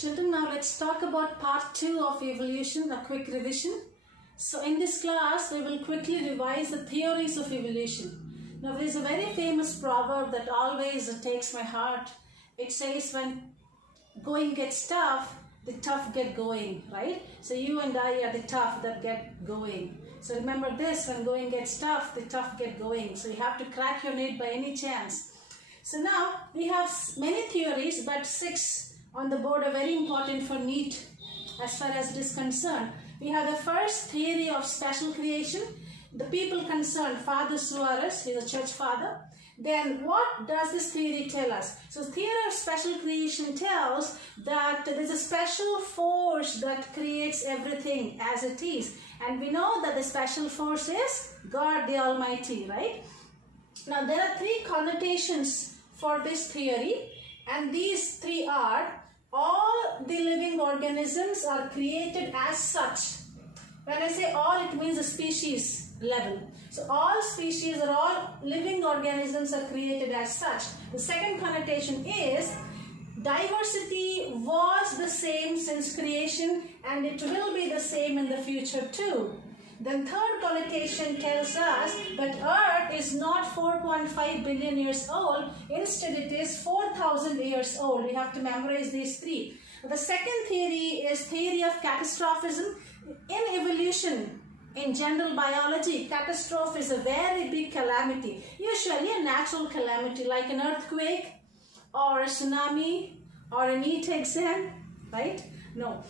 Children, now let's talk about part 2 of evolution, a quick revision. So in this class, we will quickly revise the theories of evolution. Now there is a very famous proverb that always takes my heart. It says, when going gets tough, the tough get going, right? So you and I are the tough that get going. So remember this, when going gets tough, the tough get going. So you have to crack your nut by any chance. So now we have many theories, but 6 on the board are very important for NEET as far as it is concerned. We have the first theory of special creation. The people concerned, Father Suarez, he is a church father. Then what does this theory tell us? So theory of special creation tells that there is a special force that creates everything as it is. And we know that the special force is God the Almighty, right? Now there are 3 connotations for this theory, and these 3 are: all the living organisms are created as such. When I say all, it means a species level. So all species or all living organisms are created as such. The second connotation is diversity was the same since creation and it will be the same in the future too. Then third connotation tells us that Earth is not 4.5 billion years old. Instead, it is 4,000 years old. We have to memorize these 3. The second theory is theory of catastrophism. In evolution, in general biology, catastrophe is a very big calamity. Usually a natural calamity like an earthquake or a tsunami or a NEET exam, right? No.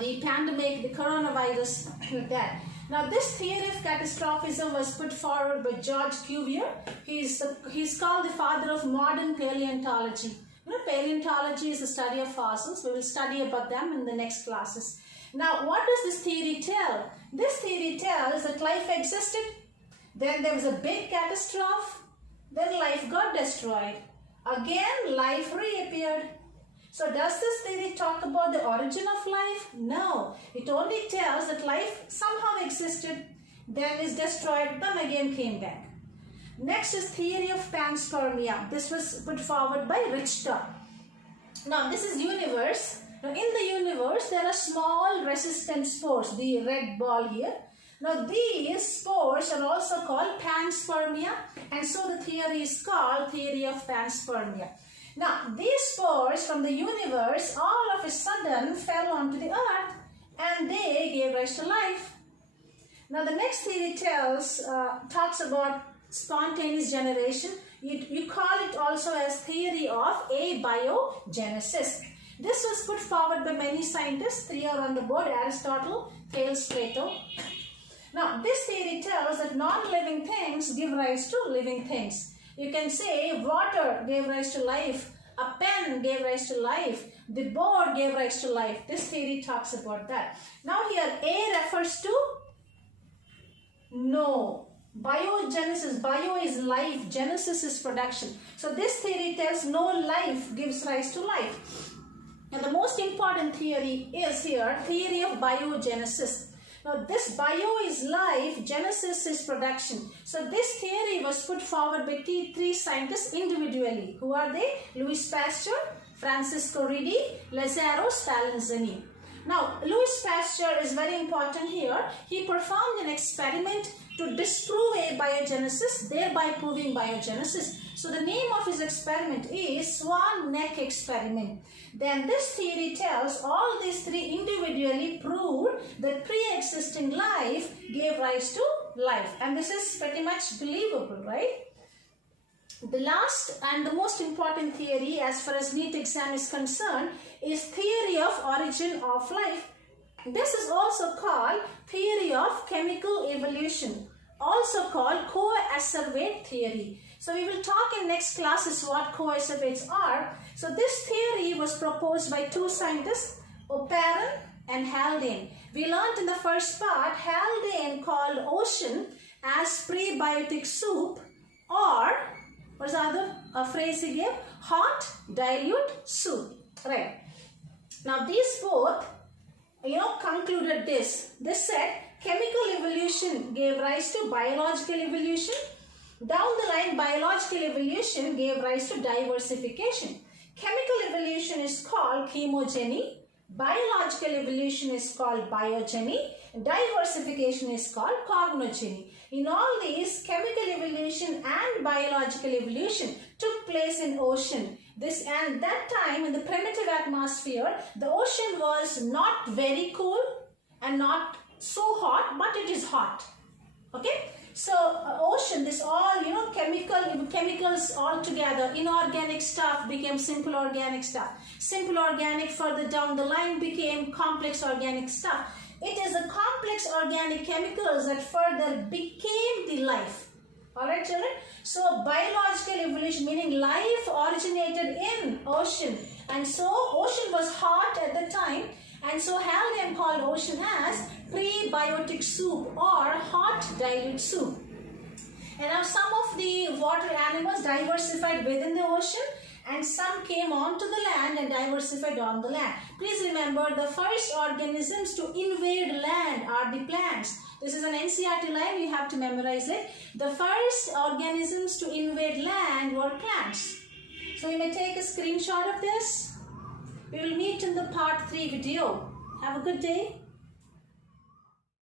The pandemic, the coronavirus, that. Now this theory of catastrophism was put forward by George Cuvier. He's called the father of modern paleontology. You know, paleontology is the study of fossils. We will study about them in the next classes. Now what does this theory tell? This theory tells that life existed, then there was a big catastrophe, then life got destroyed. Again, life reappeared. So does this theory talk about the origin of life? No. It only tells that life somehow existed, then is destroyed, then again came back. Next is theory of Panspermia. This was put forward by Richter. Now this is universe. Now in the universe there are small resistant spores, the red ball here. Now these spores are also called Panspermia, and so the theory is called theory of Panspermia. Now these spores from the universe all of a sudden fell onto the earth and they gave rise to life. Now the next theory talks about spontaneous generation. You call it also as theory of abiogenesis. This was put forward by many scientists. 3 are on the board: Aristotle, Thales, Plato. Now this theory tells that non-living things give rise to living things. You can say water gave rise to life, a pen gave rise to life, the board gave rise to life. This theory talks about that. Now here A refers to no. Biogenesis, bio is life, genesis is production. So this theory tells no life gives rise to life. And the most important theory is here, theory of biogenesis. Now this bio is life, genesis is production. So this theory was put forward by 3 scientists individually. Who are they? Louis Pasteur, Francisco Redi, Lazzaro Spallanzani. Now Louis Pasteur is very important here. He performed an experiment to disprove abiogenesis, thereby proving biogenesis. So the name of his experiment is Swan Neck experiment. Then this theory tells all these 3 individually proved that pre-existing life gave rise to life. And this is pretty much believable, right? The last and the most important theory as far as NEET exam is concerned is theory of origin of life. This is also called theory of chemical evolution, also called coacervate theory. So we will talk in next classes what coacervates are. So this theory was proposed by 2 scientists, Oparin and Haldane. We learned in the first part, Haldane called ocean as prebiotic soup, or what's the other phrase he gave? Hot dilute soup. Right. Now these both, concluded this. They said chemical evolution gave rise to biological evolution. Down the line, biological evolution gave rise to diversification. Chemical evolution is called called chemogeny, biological evolution is called biogeny, diversification is called cognogeny. In all these, chemical evolution and biological evolution took place in ocean. And that time in the primitive atmosphere, the ocean was not very cool and not so hot, but it is hot. Okay, so ocean, this all chemicals all together, inorganic stuff became simple organic stuff. Simple organic further down the line became complex organic stuff. It is the complex organic chemicals that further became the life. Alright children, so biological evolution meaning life originated in ocean, and so ocean was hot at the time, and so Haldane called ocean as prebiotic soup or hot dilute soup. And now some of the water animals diversified within the ocean, and some came onto the land and diversified on the land. Please remember, the first organisms to invade land are the plants. This is an NCERT line, you have to memorize it. The first organisms to invade land were plants. So you may take a screenshot of this. We will meet in the part 3 video. Have a good day.